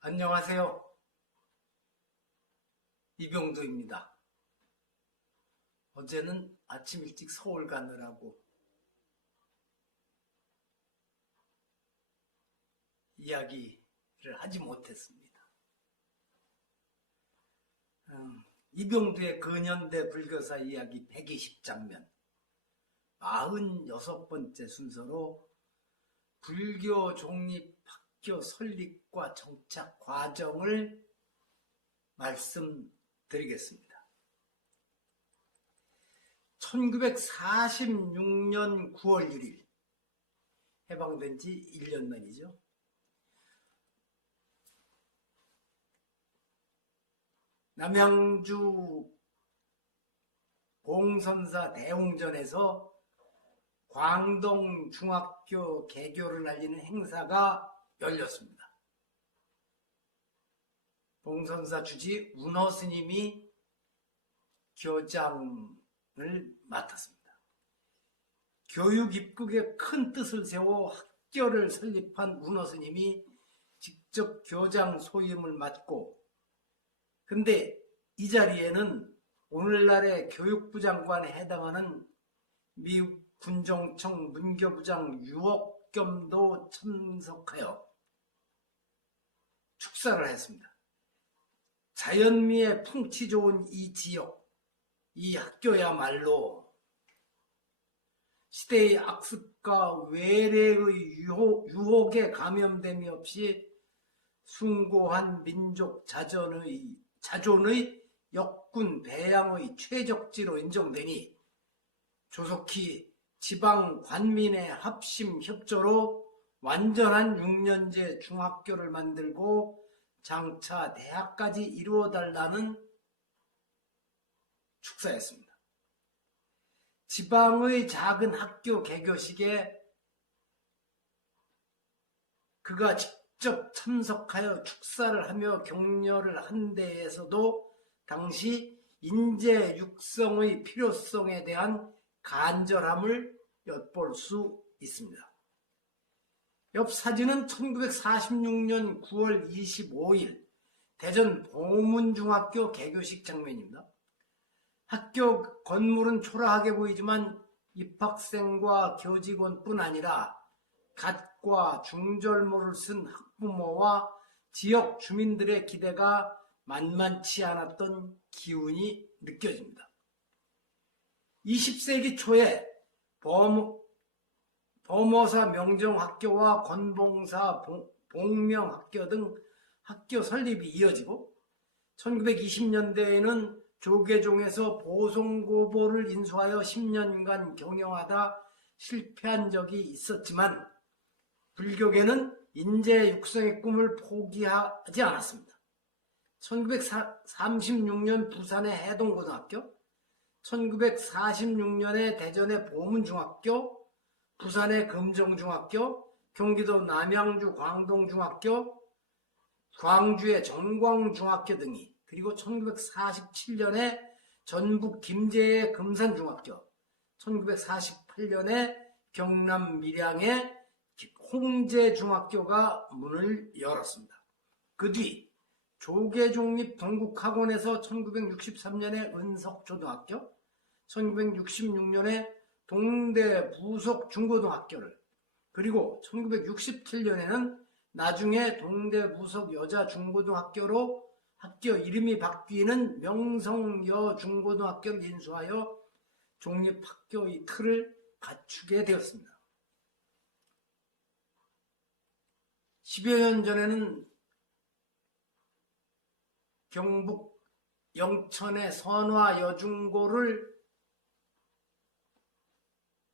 안녕하세요. 이병도입니다. 어제는 아침 일찍 서울 가느라고 이야기를 하지 못했습니다. 이병도의 근현대 불교사 이야기 120장면 46번째 순서로 불교 종립학교 설립과 정착 과정을 말씀드리겠습니다. 1946년 9월 1일 해방된 지 1년 만이죠. 남양주 봉선사 대웅전에서 광동중학교 개교를 알리는 행사가 열렸습니다. 봉선사 주지 운허 스님이 교장을 맡았습니다. 교육 입국에 큰 뜻을 세워 학교를 설립한 운허 스님이 직접 교장 소임을 맡고, 근데 이 자리에는 오늘날의 교육부 장관에 해당하는 미국 군정청 문교부장 유옥겸도 참석하여 축사를 했습니다. 자연미에 풍치 좋은 이 지역, 이 학교야말로 시대의 악습과 외래의 유혹에 감염됨이 없이 숭고한 민족 자존의 역군 배양의 최적지로 인정되니 조속히 지방 관민의 합심 협조로 완전한 6년제 중학교를 만들고 장차 대학까지 이루어달라는 축사였습니다. 지방의 작은 학교 개교식에 그가 직접 참석하여 축사를 하며 격려를 한 데에서도 당시 인재 육성의 필요성에 대한 간절함을 엿볼 수 있습니다. 옆 사진은 1946년 9월 25일 대전 보문중학교 개교식 장면입니다. 학교 건물은 초라하게 보이지만 입학생과 교직원뿐 아니라 갓과 중절모를 쓴 학부모와 지역 주민들의 기대가 만만치 않았던 기운이 느껴집니다. 20세기 초에 범어사 명정학교와 건봉사 봉명학교 등 학교 설립이 이어지고 1920년대에는 조계종에서 보송고보를 인수하여 10년간 경영하다 실패한 적이 있었지만 불교계는 인재 육성의 꿈을 포기하지 않았습니다. 1936년 부산의 해동고등학교, 1946년에 대전의 보문중학교, 부산의 금정중학교, 경기도 남양주 광동중학교, 광주의 정광중학교 등이, 그리고 1947년에 전북 김제의 금산중학교, 1948년에 경남 밀양의 홍제중학교가 문을 열었습니다. 그 뒤 조계종립 동국학원에서 1963년에 은석초등학교, 1966년에 동대 부석중고등학교를, 그리고 1967년에는 나중에 동대 부석 여자중고등학교로 학교 이름이 바뀌는 명성여중고등학교를 인수하여 종립학교의 틀을 갖추게 되었습니다. 10여 년 전에는 경북 영천의 선화여중고를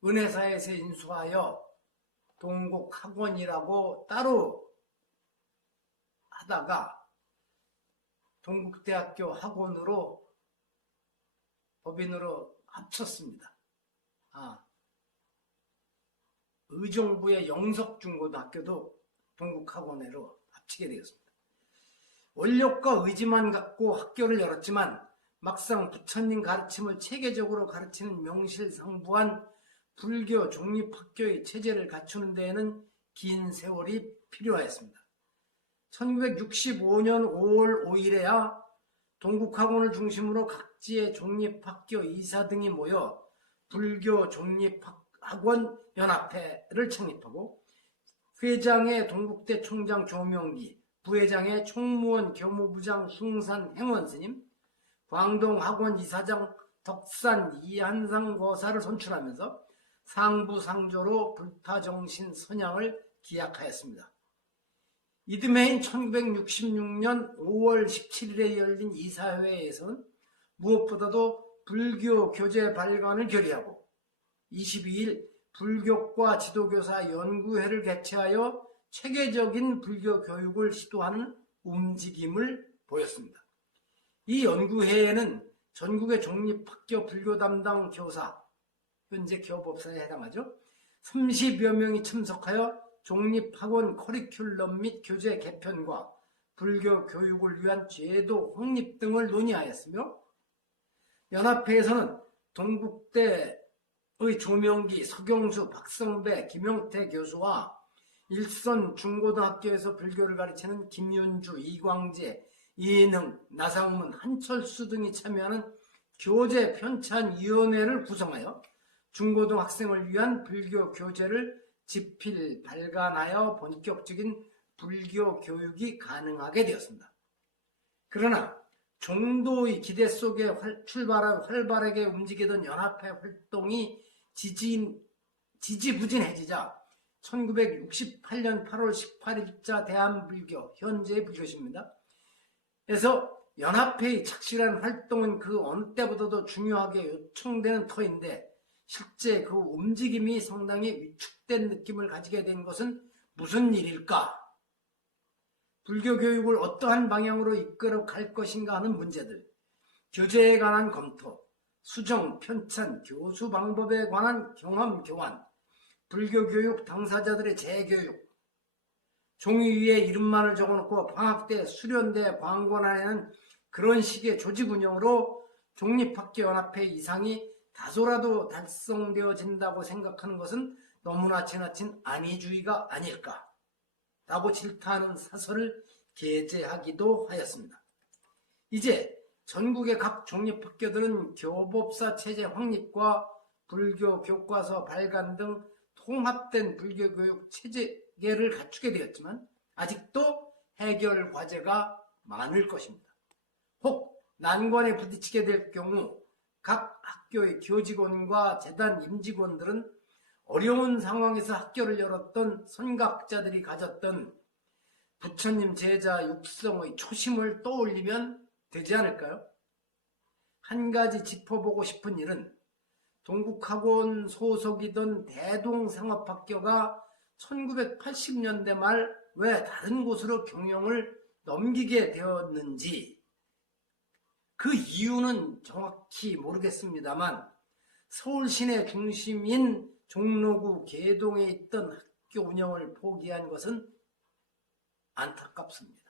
은혜사에서 인수하여 동국학원이라고 따로 하다가 동국대학교 학원으로 법인으로 합쳤습니다. 의정부의 영석중고등학교도 동국학원으로 합치게 되었습니다. 원력과 의지만 갖고 학교를 열었지만 막상 부처님 가르침을 체계적으로 가르치는 명실상부한 불교 종립학교의 체제를 갖추는 데에는 긴 세월이 필요하였습니다. 1965년 5월 5일에야 동국학원을 중심으로 각지의 종립학교 이사 등이 모여 불교 종립학원 연합회를 창립하고 회장의 동국대 총장 조명기, 부회장의 총무원 교무부장 숭산 행원스님, 광동학원 이사장 덕산 이한상 거사를 선출하면서 상부상조로 불타정신 선양을 기약하였습니다. 이듬해인 1966년 5월 17일에 열린 이사회에서는 무엇보다도 불교 교재 발간을 결의하고 22일 불교과 지도교사 연구회를 개최하여 체계적인 불교 교육을 시도하는 움직임을 보였습니다. 이 연구회에는 전국의 종립학교 불교 담당 교사, 현재 교법사에 해당하죠, 30여 명이 참석하여 종립학원 커리큘럼 및 교재 개편과 불교 교육을 위한 제도 확립 등을 논의하였으며 연합회에서는 동국대의 조명기, 서경수, 박성배, 김용태 교수와 일선 중고등학교에서 불교를 가르치는 김윤주, 이광재, 이능, 나상문, 한철수 등이 참여하는 교재 편찬위원회를 구성하여 중고등학생을 위한 불교 교재를 집필, 발간하여 본격적인 불교 교육이 가능하게 되었습니다. 그러나 종도의 기대 속에 활발하게 움직이던 연합회 활동이 지지부진해지자 1968년 8월 18일자 대한불교, 현재의 불교시입니다. 그래서 연합회의 착실한 활동은 그 어느 때보다도 중요하게 요청되는 터인데 실제 그 움직임이 상당히 위축된 느낌을 가지게 된 것은 무슨 일일까? 불교 교육을 어떠한 방향으로 이끌어 갈 것인가 하는 문제들, 교재에 관한 검토, 수정, 편찬, 교수 방법에 관한 경험 교환, 불교 교육 당사자들의 재교육, 종이 위에 이름만을 적어놓고 방학때, 수련대, 광고란에는 그런 식의 조직 운영으로 종립학교 연합회 이상이 다소라도 달성되어진다고 생각하는 것은 너무나 지나친 안위주의가 아닐까 라고 질타하는 사설을 게재하기도 하였습니다. 이제 전국의 각 종립학교들은 교법사 체제 확립과 불교 교과서 발간 등 통합된 불교교육 체계를 갖추게 되었지만 아직도 해결 과제가 많을 것입니다. 혹 난관에 부딪히게 될 경우 각 학교의 교직원과 재단 임직원들은 어려운 상황에서 학교를 열었던 선각자들이 가졌던 부처님 제자 육성의 초심을 떠올리면 되지 않을까요? 한 가지 짚어보고 싶은 일은 동국학원 소속이던 대동상업학교가 1980년대 말 왜 다른 곳으로 경영을 넘기게 되었는지, 그 이유는 정확히 모르겠습니다만 서울 시내 중심인 종로구 계동에 있던 학교 운영을 포기한 것은 안타깝습니다.